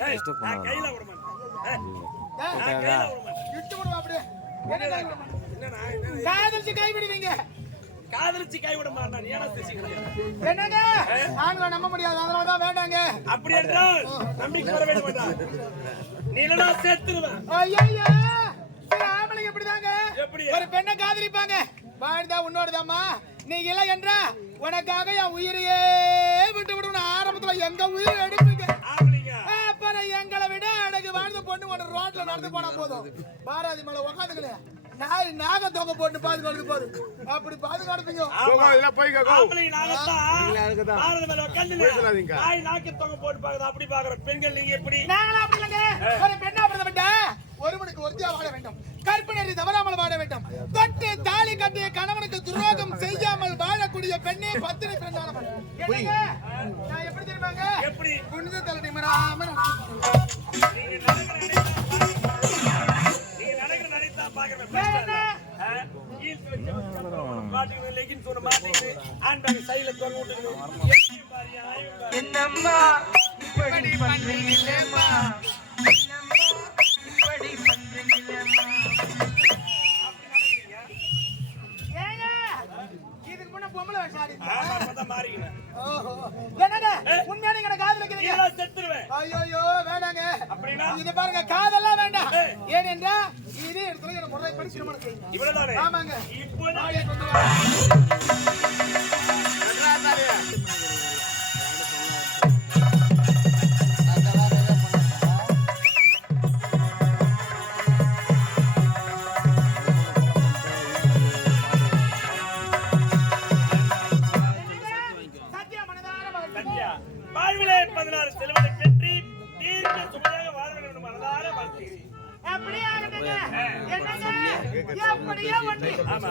நான் பண்ணாத. கையில விட மாட்டேன். மாட்டேன். மாட்டேன்? காதலிச்சு கைவிடுவீங்க. காதலிச்சு கைவிட மாட்டான் நீ என்ன பேசிக்கிறீங்க என்னங்க? ஆண்களை நம்ப முடியாது. அதனாலதான் வேண்டாங்க. அப்படி என்றால் நம்பிக்கை வர வேண்டும் என்றால் நீ இல்லைனா சேர்த்துருவேன். ஐயா சில ஆம்பளைங்க இப்படிதாங்க. எப்படி? ஒரு பெண்ணை காதலிப்பாங்க. வாழ்ந்தா உன்னோடுதாம்மா. நீ இல்லை என்றா உனக்காக என் உயிரையே விட்டு விடணும் ஆரம்பத்துல எங்க உயிரை எடுப்பீங்க ஒன்று ரோட்ல நடந்து போனா போதும். பாராதி மேல உட்காந்துக்கல நாய் நாக தொகை போட்டு பாதுகாத்து போது அப்படி நாய் நாக்கு தொங்க போட்டு பாக்குது அப்படி பாக்குற பெண்கள் நீங்க எப்படி? நாங்களா அப்படி இல்லைங்க. ஒரு பெண்ணா ஒருத்தியா வாழ வேண்டும். கற்பனை தவறாமல் வாழ வேண்டும். தொட்டு தாலி கட்டிய கணவனுக்கு துரோகம் செய்யாமல் வாழக்கூடிய பெண்ணே பெண்ணானவன் என்னங்க? நான் எப்படி தெரியுமாங்க? எப்படி? புனித தலை என்னம்மா இப்படி பண்றீங்களேம்மா என்னம்மா இப்படி பண்றீங்களேம்மா ஏங்க இதுக்கு முன்ன பொம்பளை அப்பதான் மாறிக்கினேன். ஓஹோ என்னங்க உண்மையா நீங்க எனக்கு காதலிக்கிறீங்க நீங்களா செத்துருவேன் ஐயோ வேண்டாங்க அப்படின்னா? இது பாருங்க காதெல்லாம் வேண்டாம். ஏனென்றா இடத்துல எனக்கு முறைப்படி திருமணம் செய்யுங்க. ஆமாங்க. இப்போ எப்படியோ.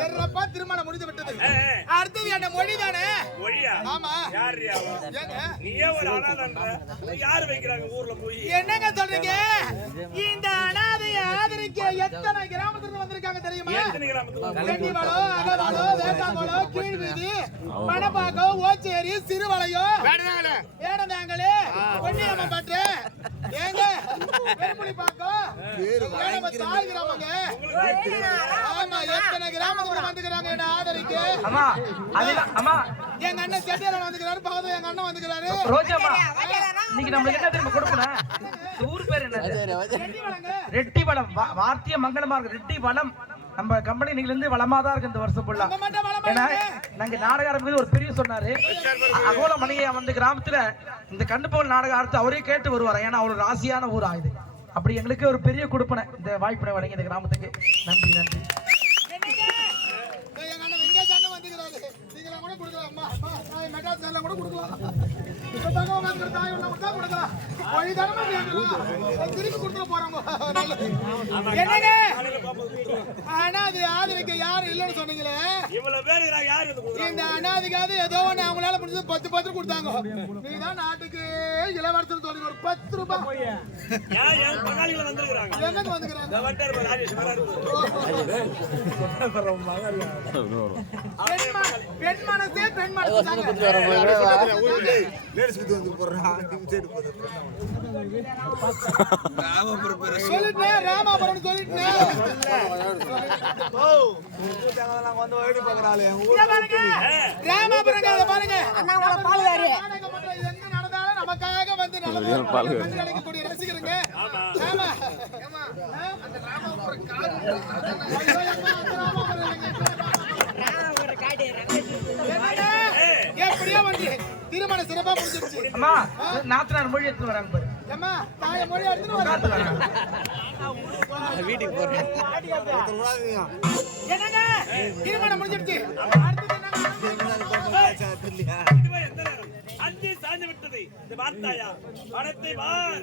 சிறப்பா திருமணம் முடிந்து விட்டது. அடுத்தது என்ன மொழி தானே? மொழியா? ஆமா. யாரு நீயே ஒரு அனாதன்ற. நீ யாரு வைக்கிறாங்க ஊர்ல போய்? என்னங்க சொல்றீங்க? இந்த அனாதையை ஆதரிக்க எத்தனை கிராமத்துல இருந்து வந்திருக்காங்க தெரியுமா? எத்தனை கிராமத்துல வெண்டிவளம் அகவாளம் வேட்டாங்குளம் கீழ்வீதி ஓச்சேரி சிறுவளையோ வேடந்தாங்களே. பொன்னியம்ம பட்டு ஏங்க? வேடம தாய் கிராமங்க ஆமா எத்தனை கிராமத்துல வந்துக்கிறாங்க? என்ன ஆதரிக்க. அம்மா அதுதான் அம்மா. எங்க அண்ணன் வந்துக்கிறாரு எங்க அண்ணன் வந்துக்கிறாரு. ரோஜாம்மா இன்னைக்கு நம்மளுக்கு என்ன கொடுக்கணும்? ஊர் பேர் ரெட்டி வளம் வா- வார்த்தைய மங்களமா இருக்கு. ரெட்டி வளம். நம்ம கம்பெனி இன்னைக்கு இருந்து வளமா தான் இருக்கு இந்த வருஷம் ஃபுல்லா நம்ம மட்டும் வளமா ஏன்னா. நாங்க நாடக ஆரம்பிக்கிறது ஒரு பெரிய சொன்னாரு. அகோல மணிகையா வந்து கிராமத்துல இந்த கண்டுபோல் நாடக ஆரம்பித்து அவரே கேட்டு வருவாரு. ஏன்னா அவர் ராசியான ஊர் ஆயுது அப்படி எங்களுக்கு ஒரு பெரிய கொடுப்பனை. இந்த வாய்ப்பினை வழங்கி இந்த கிராமத்துக்கு நன்றி நன்றி. அண்ணன் கூட கூட தாய் ஆனா அது ஆதரிக்க யாரும் இல்லைன்னு சொன்னீங்களே? இவ்வளவு பேர்? இந்த அனாதிக்காவது ஏதோ ஒண்ணு அவங்களால முடிஞ்சது பத்து பத்து கொடுத்தாங்க. நீதான் நாட்டுக்கு இளவரசர் ஒரு பத்து ரூபாய். என் பங்காளிகள் வந்திருக்கிறாங்க? எங்க வராரு. பெண் மன- பெண் மனசே பெண் மனசு. சொல்லிட்டேன் ராமாபுரம் சொல்லிட்டேன். இங்க பாருங்க. எங்க நடந்தாலும் நமக்காக வந்து. கண்காணிக்கக்கூடிய ரசிகருங்க. ஆமா? அந்த ராமாபுரம் அம்மா? எப்படியோ வந்து திருமணம் சிறப்பா முடிஞ்சிருச்சு. அம்மா நாத்தனார் மொழி எடுத்து வராங்க பாரு. ஏம்மா தாய மொழி எடுத்துட்டு வர என்னங்க? திருமணம் எந்த நேரம்? அஞ்சு சாய்ந்து விட்டது. இந்த வார்த்தாயா? பணத்தை வார்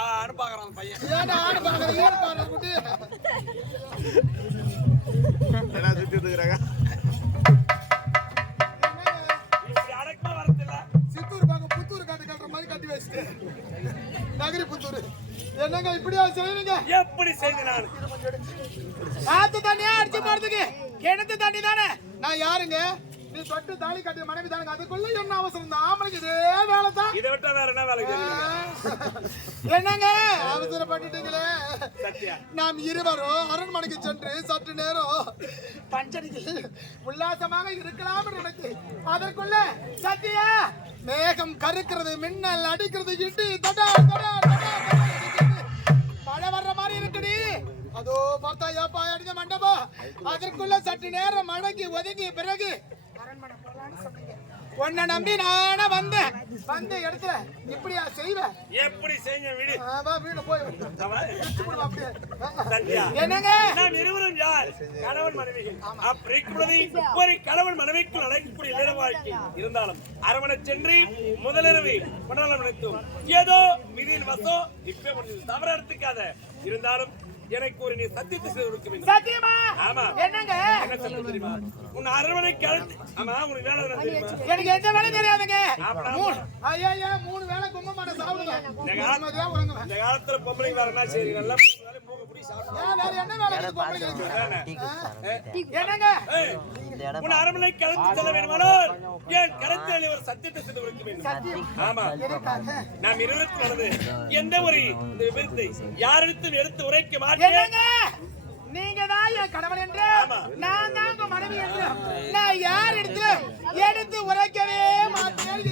பாக்குறான் அந்த பையன். ஏன்டா ஆடு பாக்குற ஈடு பாக்குற குட்டி? என்ன சுத்திட்டு இருக்கிறாங்க சித்தூர் பாக்க புத்தூர் காட்டு கட்டுற மாதிரி கட்டி வச்சுட்டு. நகரி புத்தூர். என்னங்க இப்படியா செய்யறீங்க எப்படி செய்து நான்? ஆத்து தண்ணியா அடிச்சு போறதுக்கு? கிணத்து தண்ணி தானே நான் யாருங்க? நீ தொட்டு தாலி கட்டிய மனைவி தானுங்க அதுக்குள்ள என்ன அவசரம் இந்த ஆம்பளைக்கு இதே வேலை தான் இதை விட்டா வேற என்ன தெரியுது? என்னங்க அவசரப்பட்டுட்டீங்களே நாம் இருவரும் அரண்மனைக்கு சென்று சற்று நேரம் பஞ்சடியில் உல்லாசமாக இருக்கலாம் நினைத்து அதற்குள்ள சத்தியா மேகம் கருக்கிறது மின்னல் அடிக்கிறது இட்டு தடா தடா தடா. மழை வர்ற மாதிரி இருக்குடி அதோ பார்த்தா ஏப்பா அடிச்ச மண்டபம் அதற்குள்ள சற்று நேரம் மழைக்கு ஒதுங்கி பிறகு உன்னை நம்பி நானே வந்தேன். வந்த இடத்துல இப்படியா செய்வேன் எப்படி செஞ்ச விடு. ஆமா, வீடு போய் என்னங்க? நாம் இருவரும் யார்? கணவன் மனைவிகள் அப்படி இப்பொழுது ஒரு கணவன் மனைவிக்கு நடக்கக்கூடிய இல்லற வாழ்க்கை இருந்தாலும் அரவணை சென்று முதலிரவு மண்டலம் நினைத்தோம் ஏதோ விதியின் வசம். இப்ப முடிஞ்சது. தவற எடுத்துக்காத. இருந்தாலும் எனக்கு ஒரு நீ சத்தியத்தை செய்து கொடுக்க வேண்டும். சத்தியமா? ஆமா. என்னங்க? என்ன சத்தியம் தெரியுமா? உன் அரவணைக்கு அழுத்து ஆமா உனக்கு வேலை தெரியுமா? எனக்கு எந்த வேலையும் தெரியாதுங்க. மூணு ஐயா ஐயா மூணு வேளை கும்பமாட்ட சாப்பிடுவேன் நிம்மதியா உறங்குவேன். இந்த காலத்துல பொம்பளைங்க வேற என்ன சரி நல்லா மூணு வேளை மூக்க பிடி நாம் இருவருக்கும் நடந்து எந்த ஒரு இந்த விபத்தை யாரிடத்தும் எடுத்து உரைக்க மாட்டேன். என்னங்க? நீங்க தான் என் கணவன் என்று? நான் தான் உங்க மனைவி என்று? நான் யார் இடத்துல எடுத்து உரைக்கவே மாட்டேன்.